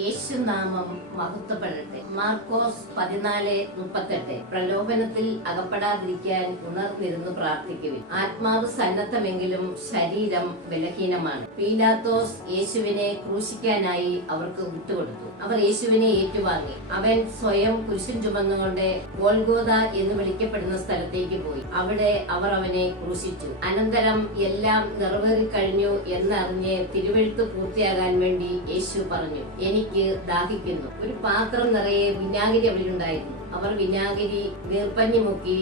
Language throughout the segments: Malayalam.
യേശുനാമം മഹത്വപ്പെടട്ടെ. മാർക്കോസ് 14:38. പ്രലോഭനത്തിൽ അകപ്പെടാതിരിക്കാൻ ഉണർന്നിരുന്നു പ്രാർത്ഥിക്കുവിൻ. ആത്മാവ് സന്നദ്ധമെങ്കിലും ശരീരം ബലഹീനമാണ്. പീലാത്തോസ് യേശുവിനെ ക്രൂശിക്കാനായി അവർക്ക് വിട്ടുകൊടുത്തു. അവർ യേശുവിനെ ഏറ്റുവാങ്ങി. അവൻ സ്വയം കുരിശും ചുമന്നുകൊണ്ട് ഗോൽഗോഥ എന്ന് വിളിക്കപ്പെടുന്ന സ്ഥലത്തേക്ക് പോയി. അവിടെ അവർ അവനെ ക്രൂശിച്ചു. അനന്തരം എല്ലാം നിറവേറിക്കഴിഞ്ഞു എന്നറിഞ്ഞ് തിരുവെഴുത്ത് പൂർത്തിയാകാൻ വേണ്ടി യേശു പറഞ്ഞു, എനിക്ക് ദാഹിക്കുന്നു. ഒരു പാത്രം നിറയെ വിനാഗിരി അവിടെയുണ്ടായിരുന്നു. അവർ വിനാഗിരി നീർപ്പഞ്ഞി മുക്കി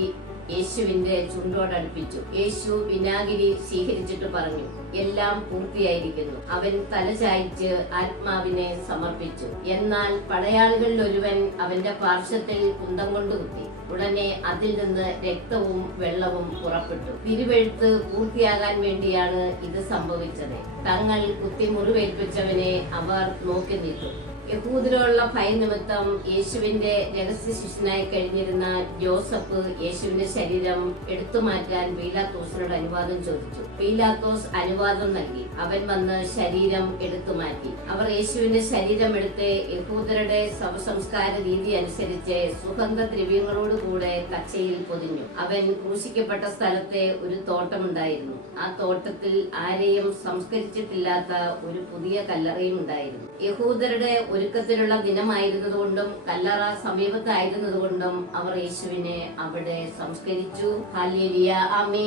യേശുവിന്റെ ചുണ്ടോടടുപ്പിച്ചു. യേശു വിനാഗിരി സ്വീകരിച്ചിട്ട് പറഞ്ഞു, എല്ലാം പൂർത്തിയായിരിക്കുന്നു. അവൻ തല ചായ്ച്ച് ആത്മാവിനെ സമർപ്പിച്ചു. എന്നാൽ പടയാളികളിൽ ഒരുവൻ അവന്റെ പാർശ്വത്തിൽ കുന്തം കൊണ്ട് കുത്തി. ഉടനെ അതിൽ നിന്ന് രക്തവും വെള്ളവും പുറപ്പെട്ടു. തിരുവെഴുത്ത് പൂർത്തിയാകാൻ വേണ്ടിയാണ് ഇത് സംഭവിച്ചത്. തങ്ങൾ കുത്തി മുറിവേൽപ്പിച്ചവനെ അവർ നോക്കി നിൽക്കും. യഹൂദരോടുള്ള ഭയനിമിത്തം യേശുവിന്റെ രഹസ്യ ശിഷ്യനായി കഴിഞ്ഞിരുന്ന ജോസഫ് യേശുവിന്റെ ശരീരം എടുത്തുമാറ്റാൻ പീലാത്തോസിനോട് അനുവാദം ചോദിച്ചു. പീലാത്തോസ് അനുവാദം നൽകി. അവൻ വന്ന് ശരീരം എടുത്തുമാറ്റി. അവർ യേശുവിന്റെ ശരീരം എടുത്ത് യഹൂദരുടെ ശവസംസ്കാര രീതി അനുസരിച്ച് സുഗന്ധദ്രവ്യങ്ങളോടുകൂടെ കച്ചയിൽ പൊതിഞ്ഞു. അവൻ ക്രൂശിക്കപ്പെട്ട സ്ഥലത്തെ ഒരു തോട്ടമുണ്ടായിരുന്നു. ആ തോട്ടത്തിൽ ആരെയും സംസ്കരിച്ചിട്ടില്ലാത്ത ഒരു പുതിയ കല്ലറയും ഉണ്ടായിരുന്നു. യഹൂദരുടെ ഒരുക്കത്തിലുള്ള ദിനമായിരുന്നതുകൊണ്ടും കല്ലറ സമീപത്തായിരുന്നതുകൊണ്ടും അവർ യേശുവിനെ അവിടെ സംസ്കരിച്ചു. ഹല്ലേലൂയ, ആമേൻ.